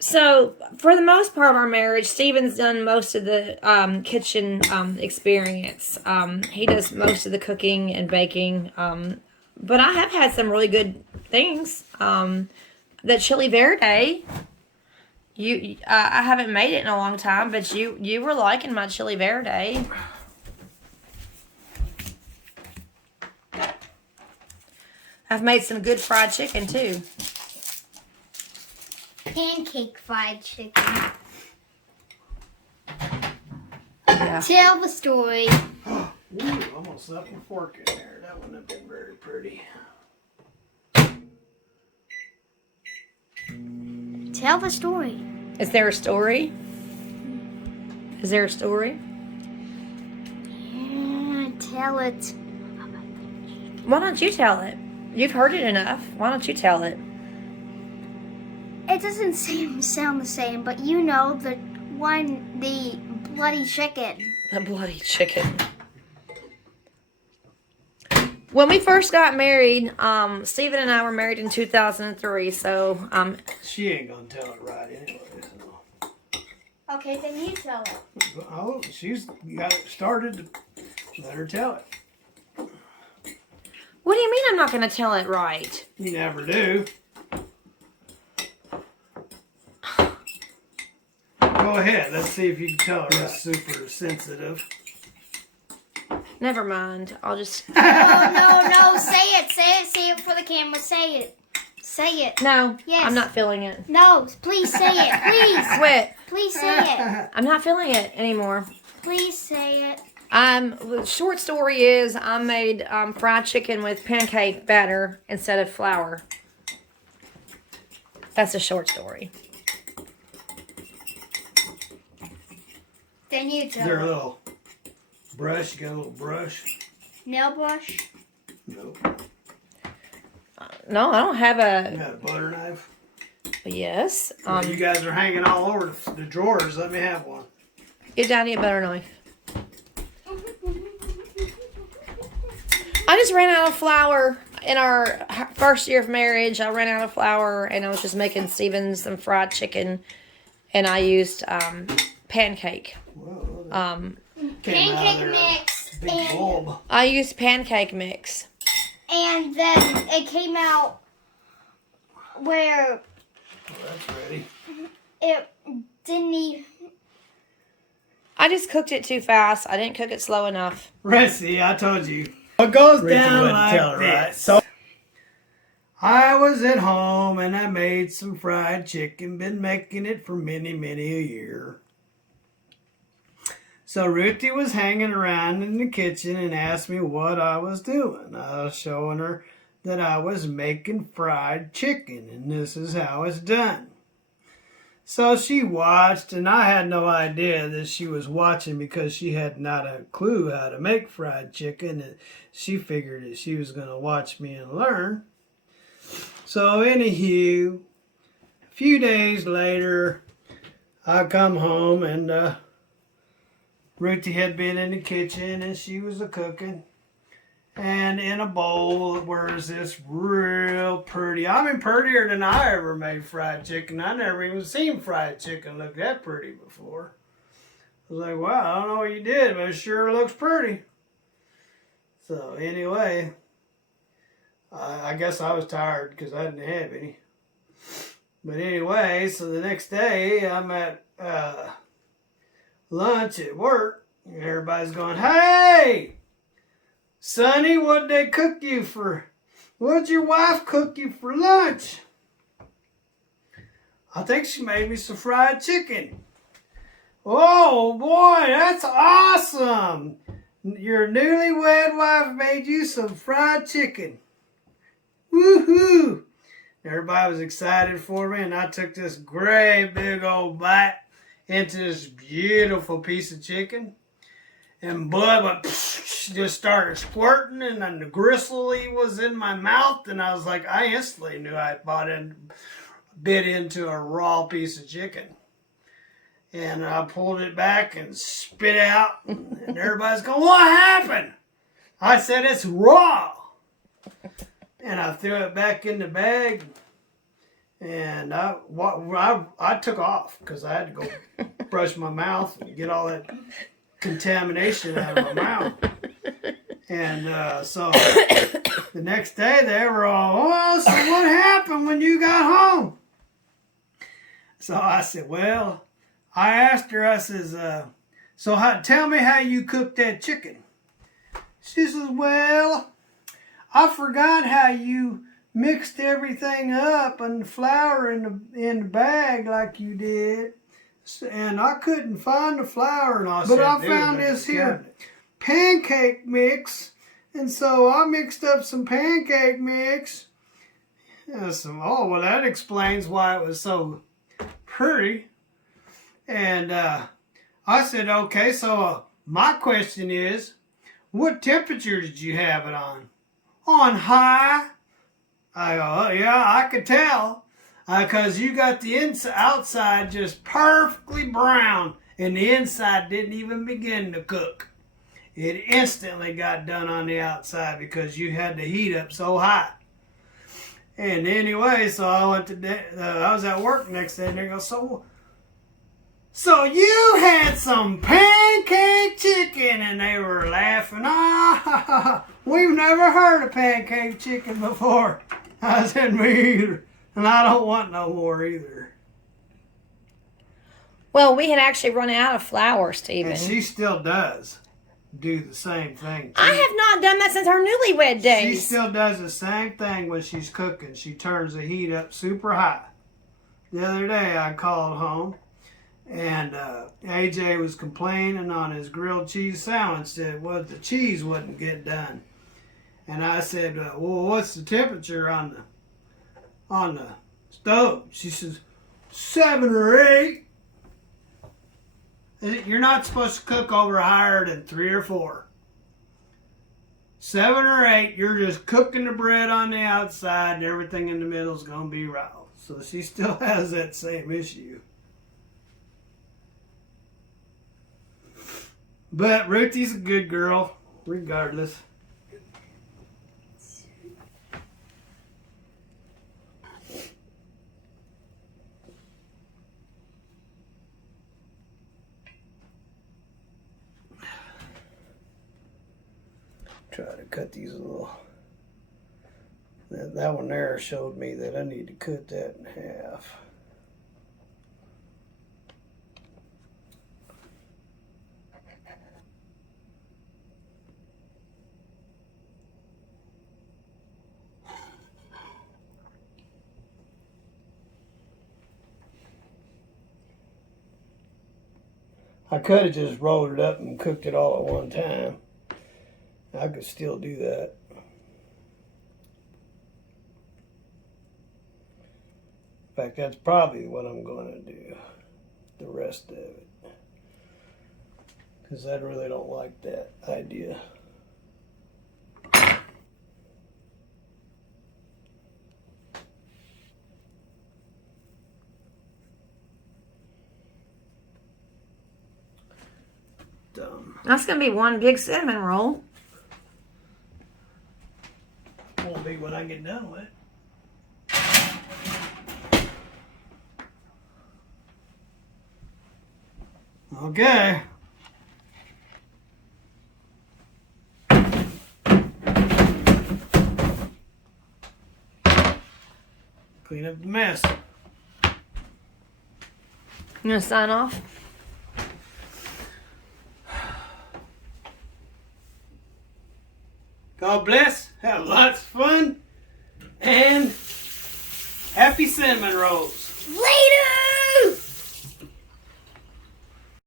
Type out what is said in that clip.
So, for the most part of our marriage, Steven's done most of the kitchen experience. He does most of the cooking and baking. But I have had some really good things. The chili verde. I haven't made it in a long time, but you were liking my chili verde. I've made some good fried chicken too. Pancake fried chicken. Yeah. Tell the story. Ooh, almost left my fork in there. That wouldn't have been very pretty. Tell the story. Is there a story? Is there a story? Yeah, tell it. Why don't you tell it? You've heard it enough. Why don't you tell it? It doesn't sound the same, but you know the bloody chicken. The bloody chicken. When we first got married, Steven and I were married in 2003, so She ain't gonna tell it right anyway. So. Okay, then you tell it. Oh, she's got it started. Let her tell it. what do you mean I'm not going to tell it right? You never do. Go ahead. Let's see if you can tell it right. It's super sensitive. Never mind. I'll just... No, say it for the camera, say it. No, Yes. I'm not feeling it. No, please say it, please. Quit. Please say it. I'm not feeling it anymore. Please say it. The short story is I made fried chicken with pancake batter instead of flour. That's a short story. Then you Is tell there a it. little brush? You got a little brush? Nail brush? No. No, I don't have You got a butter knife? Yes. You guys are hanging all over the drawers. Let me have one. Get Daddy a butter knife. I just ran out of flour in our first year of marriage. I ran out of flour, and I was just making Steven some fried chicken, and I used pancake. Whoa, Pancake mix. big bulb. I used pancake mix. And then it came out where Oh, that's ready. it didn't even... I just cooked it too fast. I didn't cook it slow enough. See, I told you. It goes down like this. Right. So I was at home and I made some fried chicken. Been making it for many, many a year. So Ruthie was hanging around in the kitchen and asked me what I was doing. I was showing her that I was making fried chicken, and this is how it's done. So she watched, and I had no idea that she was watching because she had not a clue how to make fried chicken. And she figured that she was going to watch me and learn. So anywho, a few days later, I come home and Ruthie had been in the kitchen and she was a-cooking. And in a bowl was this real pretty, prettier than I ever made fried chicken. I never even seen fried chicken look that pretty before. I was like, wow, I don't know what you did, but it sure looks pretty. So anyway, I guess I was tired because I didn't have any. But anyway, so the next day I'm at lunch at work and everybody's going, hey! Sonny, what'd they cook you for? What'd your wife cook you for lunch? I think she made me some fried chicken. Oh boy, that's awesome. Your newlywed wife made you some fried chicken. Woohoo! Everybody was excited for me and I took this great big old bite into this beautiful piece of chicken. And blood just started squirting, and then the gristly was in my mouth, and I was like, I instantly knew I bit into a raw piece of chicken. And I pulled it back and spit out, and everybody's going, what happened? I said, it's raw. And I threw it back in the bag, And I took off because I had to go brush my mouth and get all that contamination out of my mouth. And so the next day they were all, oh, so what happened when you got home? So I said, well, I asked her, I says, tell me how you cooked that chicken. She says, well, I forgot how you mixed everything up and the flour in the bag like you did. And I couldn't find the flour. And I found this here pancake mix. And so I mixed up some pancake mix. I said, oh, well, that explains why it was so pretty. And I said, okay, so my question is, what temperature did you have it on? On high. I go, oh, yeah, I could tell. Because you got the outside just perfectly brown, and the inside didn't even begin to cook. It instantly got done on the outside because you had the heat up so high. And anyway, so I went to I was at work the next day, and they go, so you had some pancake chicken, and they were laughing. We've never heard of pancake chicken before. I said, me either. And I don't want no more either. Well, we had actually run out of flour, Stephen. And she still does do the same thing, too. I have not done that since our newlywed days. She still does the same thing when she's cooking. She turns the heat up super high. The other day I called home, and AJ was complaining on his grilled cheese sandwich that the cheese wouldn't get done. And I said, well, what's the temperature on the stove? She says, 7 or 8. You're not supposed to cook over higher than 3 or 4. 7 or 8, you're just cooking the bread on the outside and everything in the middle is going to be raw. So she still has that same issue. But Ruthie's a good girl, regardless. Try to cut these little. That one there showed me that I need to cut that in half. I could have just rolled it up and cooked it all at one time. I could still do that. In fact, that's probably what I'm going to do, the rest of it. Because I really don't like that idea. Dumb. That's going to be one big cinnamon roll. Won't be when I get done with it. Okay. Clean up the mess. You going to sign off? God bless, have lots of fun, and happy cinnamon rolls.